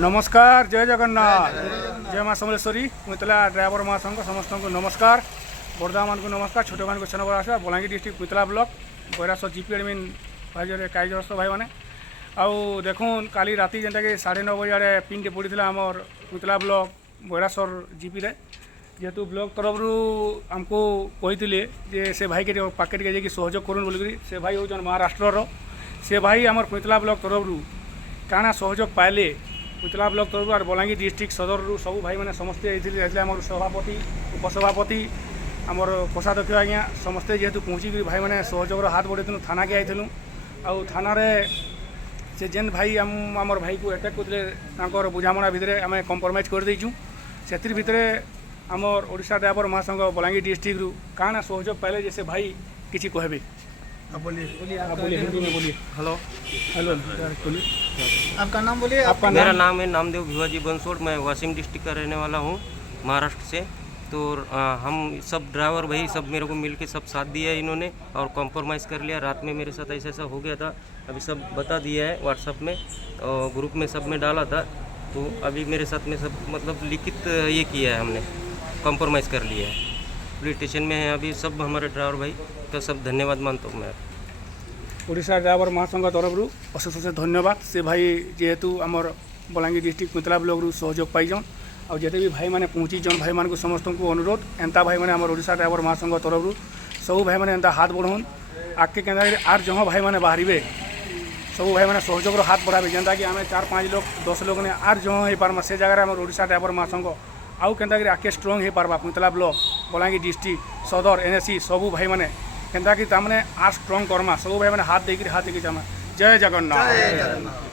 नमस्कार जय जगन्नाथ जय माँ समलेश्वरी कुइतला ड्राइवर माँ संघ समस्त को नमस्कार बड़दा मान को नमस्कार छोट मान को सेनबर आस Balangir district Kuitala block Bairas GP admin भाई कायजस्त भाई मैंने आउ देखुन काली राति जेनटा कि 9:30 बजे आड़े पिन टे पड़ा आमर कुइतला ब्लॉक बैरासर जीपी रे जेहेतु ब्लॉक तरफ आमको कही से भाई के पाकेट के सहयोग करूँ बोलिक से भाई हूँ महाराष्ट्र से भाई आमर कुइतला ब्लॉक तरफ काଣା सहयोग पाइले कुइतला ब्लॉक तरफ और बलांगीर डिस्ट्रिक्ट सदर सब भाई मैंने समस्ते आम सभापति उपसभापति आमर कोषाध्यक्ष आज्ञा समस्ते जेहेतु पहुँचिक भाई मैंने सहयोग हाथ बढ़ेलु थाना के आईलु आउ थाना से जेन भाई आमर भाई को अटैक करते बुझामणा भितर आम कम्प्रोमाइज कर देचु से भितर आमर ओडिशा ड्राइवर महासंघ बलांगीर डिस्ट्रिक्ट काଣା सहयोग पाइले जैसे भाई किसी कहबे आप बोलिए हिंदी में बोलिए। हेलो हेलो बोलिए आपका नाम बोलिए। आपका मेरा नाम है नामदेव भिवाजी बंसोड़। मैं वाशिम डिस्ट्रिक्ट का रहने वाला हूँ महाराष्ट्र से। तो हम सब ड्राइवर भाई सब मेरे को मिल के सब साथ दिया इन्होंने और कॉम्प्रोमाइज़ कर लिया। रात में मेरे साथ ऐसा हो गया था, अभी सब बता दिया है व्हाट्सअप में और ग्रुप में सब में डाला था। तो अभी मेरे साथ में सब मतलब लिखित ये किया है, हमने कॉम्प्रोमाइज़ कर लिया है। पुलिस स्टेशन में है अभी सब हमारे ड्राइवर भाई का सब धन्यवाद मानता हूँ मैं। ओडिशा ड्राइवर महासंघ तरफ अशेष अशेष धन्यवाद से भाई जेहेतु आमर बलांगीर डिस्ट्रिक्ट कुइतला ब्लॉक सहयोग पाइजन और जिते भी भाई मैंने पहुँचीजन भाई मान को समस्त को अनुरोध एंता भाई मैंने आमर ओडिशा ड्राइवर महासंघ तरफ सब भाई मैंने एंता हाथ बढ़ान आगे के आर जहाँ भाई मैंने बाहर सब भाई मैंने सहयोग हाथ बढ़ावे जेनता कि आम 4-5 लोग 10 लोग ने आर जहाँ हो पार्मा से जगह आम ओडिशा ड्राइवर महासंघ आउ के आगे स्ट्रंग हो पार्बा कुइतला ब्लॉक बलांगीर डिस्ट्रिक्ट सदर एनएसी सबू भाई मैंने केनता कि तामने आर स्ट्रंग करमा सब भाई मैंने हाथ देकर जय जगन्नाथ।